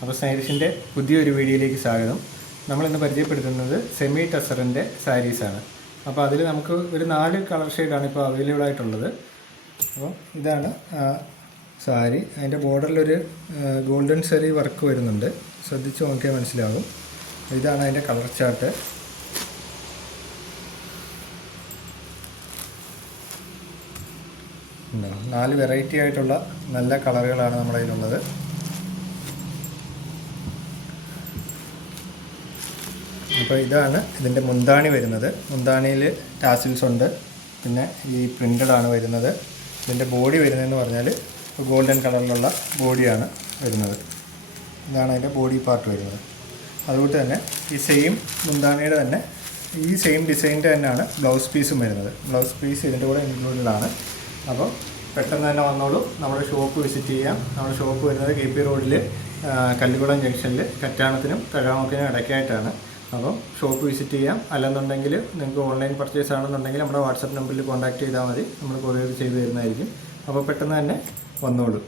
അപ്പോൾ സ്നൈലിഷിൻ്റെ പുതിയൊരു വീഡിയോയിലേക്ക് സ്വാഗതം. നമ്മളിന്ന് പരിചയപ്പെടുത്തുന്നത് സെമി ടസറിൻ്റെ സാരീസാണ്. അപ്പോൾ അതിൽ നമുക്ക് ഒരു 4 കളർ ഷെയ്ഡാണ് ഇപ്പോൾ അവൈലബിൾ ആയിട്ടുള്ളത്. അപ്പോൾ ഇതാണ് സാരി. അതിൻ്റെ ബോർഡറിലൊരു ഗോൾഡൻ സെറി വർക്ക് വരുന്നുണ്ട്, ശ്രദ്ധിച്ച് നോക്കിയാൽ മനസ്സിലാകും. ഇതാണ് അതിൻ്റെ കളർ ചാർട്ട്. ഉണ്ടാവും 4 വെറൈറ്റി ആയിട്ടുള്ള നല്ല കളറുകളാണ് നമ്മുടെ കയ്യിലുള്ളത്. അപ്പോൾ ഇതാണ് ഇതിൻ്റെ മുന്താണി വരുന്നത്. മുന്താണിയിൽ ടാസിൽസ് ഉണ്ട്, പിന്നെ ഈ പ്രിൻ്റഡ് ആണ് വരുന്നത്. ഇതിൻ്റെ ബോഡി വരുന്നതെന്ന് പറഞ്ഞാൽ ഗോൾഡൻ കളറിലുള്ള ബോഡിയാണ് വരുന്നത്. ഇതാണ് അതിൻ്റെ ബോഡി പാർട്ട് വരുന്നത്. അതുകൊണ്ട് തന്നെ ഈ സെയിം മുന്താണിയുടെ തന്നെ ഈ സെയിം ഡിസൈനിൻ്റെ തന്നെയാണ് ബ്ലൗസ് പീസും വരുന്നത്. ബ്ലൗസ് പീസ് ഇതിൻ്റെ കൂടെ ഇൻക്ലൂഡഡാണ്. അപ്പോൾ പെട്ടെന്ന് തന്നെ വന്നോളൂ, നമ്മുടെ ഷോപ്പ് വിസിറ്റ് ചെയ്യാം. നമ്മുടെ ഷോപ്പ് വരുന്നത് KP റോഡിൽ കല്ലുകുളം ജംഗ്ഷനിൽ കറ്റാണത്തിനും തഴാമത്തിനും ഇടയ്ക്കായിട്ടാണ്. അപ്പോൾ ഷോപ്പ് വിസിറ്റ് ചെയ്യാം. അല്ലെന്നുണ്ടെങ്കിൽ നിങ്ങൾക്ക് ഓൺലൈൻ പർച്ചേസ് ആണെന്നുണ്ടെങ്കിൽ നമ്മുടെ വാട്സപ്പ് നമ്പറിൽ കോൺടാക്റ്റ് ചെയ്താൽ മതി, നമ്മൾ കൊറിയർ ചെയ്ത് തരുന്നതായിരിക്കും. അപ്പോൾ പെട്ടെന്ന് തന്നെ വന്നോളൂ.